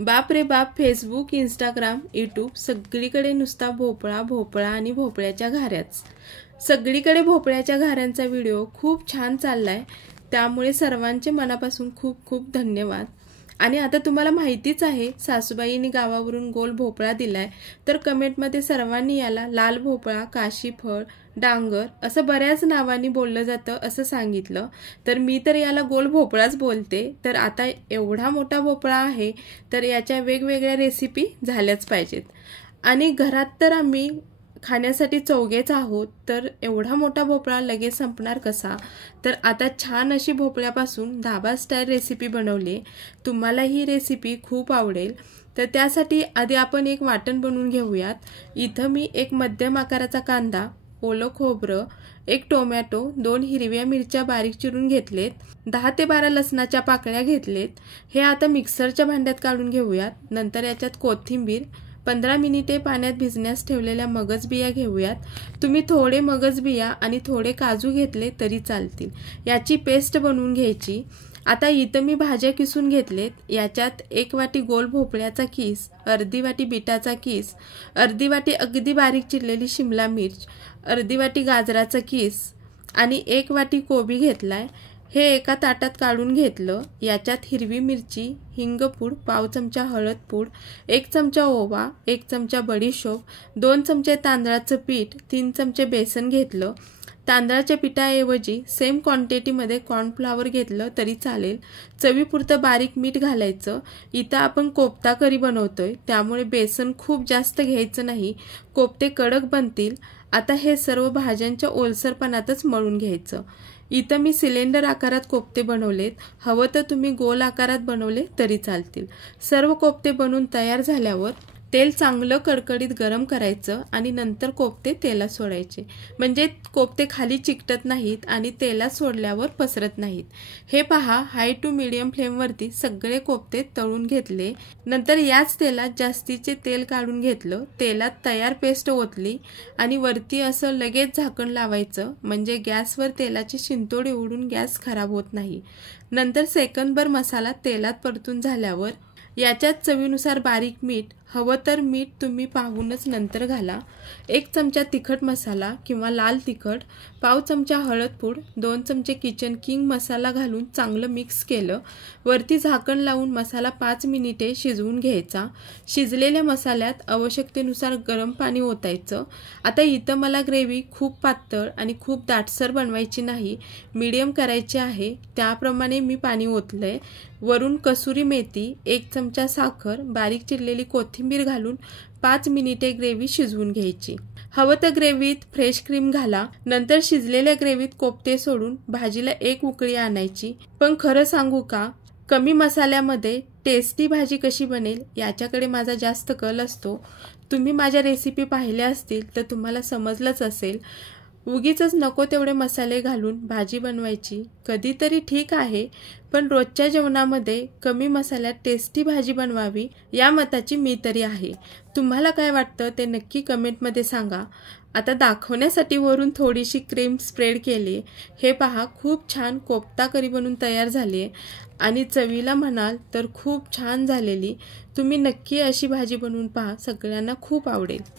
बाप रे बाप, Facebook, Instagram, YouTube सगळीकडे नुसता भोपळा भोपळा आणि भोपळ्याच्या घाऱ्याच। सगळीकडे भोपळ्याच्या घाऱ्यांचा व्हिडिओ खूप छान चाललाय, त्यामुळे सर्वांचे मनापासून खूप खूप धन्यवाद। आणि आता तुम्हाला माहितीच आहे, सासूबाईंनी गावावरून गोल भोपळा दिलाय, तर कमेंटमध्ये सर्वांनी याला लाल भोपळा, काशीफळ, डांगर असं बऱ्याच नावांनी बोललं जातं असं सांगितलं। तर मी तर याला गोल भोपळाच बोलते। तर आता एवढा मोठा भोपळा आहे, तर याच्या वेगवेगळ्या रेसिपी झाल्याच पाहिजेत। आणि घरात तर आम्ही खाण्यासाठी चौघेच आहोत, तर एवढा मोठा भोपळा लगेच संपणार कसा? तर आता छान अशी भोपळ्यापासून धाबा स्टाईल रेसिपी बनवली। तुम्हाला ही रेसिपी खूप आवडेल। तर त्यासाठी आधी आपण एक वाटण बनवून घेऊयात। इथं मी एक मध्यम आकाराचा कांदा, ओलं खोबरं, एक टोमॅटो, 2 हिरव्या मिरच्या बारीक चिरून घेतलेत, 10 ते 12 लसणाच्या पाकळ्या घेतलेत। हे आता मिक्सरच्या भांड्यात काढून घेऊयात। नंतर याच्यात कोथिंबीर, 15 मिनिटे पाण्यात भिजण्यास ठेवलेल्या मगज बिया घेऊयात। तुम्ही थोडे मगज बिया आणि थोडे काजू घेतले तरी चालतील। याची पेस्ट बनवून घ्यायची। आता इथं मी भाज्या किसून घेतलेत। याच्यात 1 वाटी गोल भोपळ्याचा किस, अर्धी वाटी बीटाचा किस, अर्धी वाटी अगदी बारीक चिरलेली शिमला मिर्च, अर्धी वाटी गाजराचा किस आणि 1 वाटी कोबी घेतलाय। हे एका ताटात काढून घेतलं। याच्यात हिरवी मिरची, हिंगपूड, पाव चमचा हळद पूड, 1 चमचा ओवा, 1 चमचा बडीशोप, 2 चमचे तांदळाचं पीठ, 3 चमचे बेसन घेतलं। तांदळाच्या पिठाऐवजी सेम क्वांटिटीमध्ये कॉर्नफ्लॉवर घेतलं तरी चालेल। चवीपुरतं बारीक मीठ घालायचं। इथं आपण कोफ्ता करी बनवतोय, त्यामुळे बेसन खूप जास्त घ्यायचं नाही, कोफ्ते कडक बनतील। आता हे सर्व भाज्यांच्या ओलसरपणातच मळून घ्यायचं। इथं मी सिलेंडर आकारात कोफ्ते बनवलेत, हवं तर तुम्ही गोल आकारात बनवले तरी चालतील। सर्व कोफ्ते बनवून तयार झाल्यावर तेल चांगलं कडकडीत गरम करायचं आणि नंतर कोफ्ते तेलात सोडायचे, म्हणजे कोफ्ते खाली चिकटत नाहीत आणि तेलात सोडल्यावर पसरत नाहीत। हे पहा, हाय टू मीडियम फ्लेमवरती सगळे कोफ्ते तळून घेतले। नंतर याच तेलात जास्तीचे तेल काढून घेतलं, तेलात तयार पेस्ट ओतली आणि वरती असं लगेच झाकण लावायचं, म्हणजे गॅसवर तेलाची शिंतोडी उडून गॅस खराब होत नाही। नंतर सेकंदभर मसाला तेलात परतून झाल्यावर याच्यात चवीनुसार बारीक मीठ, हवं तर मीठ तुम्ही पाहूनच नंतर घाला, 1 चमचा तिखट मसाला किंवा लाल तिखट, पाव चमचा हळद पूड, 2 चमचे किचन किंग मसाला घालून चांगलं मिक्स केलं। वरती झाकण लावून मसाला 5 मिनिटे शिजवून घ्यायचा। शिजलेल्या मसाल्यात आवश्यकतेनुसार गरम पाणी ओतायचं। आता इथं मला ग्रेव्ही खूप पातळ आणि खूप दाटसर बनवायची नाही, मीडियम करायची आहे, त्याप्रमाणे मी पाणी ओतलंय। वरून कसुरी मेथी, 1 चमचा साखर, बारीक चिरलेली कोथिंबीर घालून 5 मिनिटे ग्रेव्ही शिजवून घ्यायची। हवं तर ग्रेव्हीत फ्रेश क्रीम घाला। नंतर शिजलेल्या ग्रेव्हीत कोफ्ते सोडून भाजीला 1 उकळी आणायची। पण खरं सांगू का, कमी मसाल्यामध्ये टेस्टी भाजी कशी बनेल याच्याकडे माझा जास्त कल असतो। तुम्ही माझ्या रेसिपी पाहिल्या असतील तर तुम्हाला समजलंच असेल। उगीचच नको तेवढे मसाले घालून भाजी बनवायची कधीतरी ठीक आहे, पण रोजच्या जेवणामध्ये कमी मसाल्यात टेस्टी भाजी बनवावी या मताची मी तरी आहे। तुम्हाला काय वाटतं ते नक्की कमेंटमध्ये सांगा। आता दाखवण्यासाठी वरून थोडीशी क्रीम स्प्रेड केली। हे पहा, खूप छान कोफ्ता करी बनून तयार झाली आहे आणि चवीला म्हणाल तर खूप छान झालेली। तुम्ही नक्की अशी भाजी बनवून पहा, सगळ्यांना खूप आवडेल।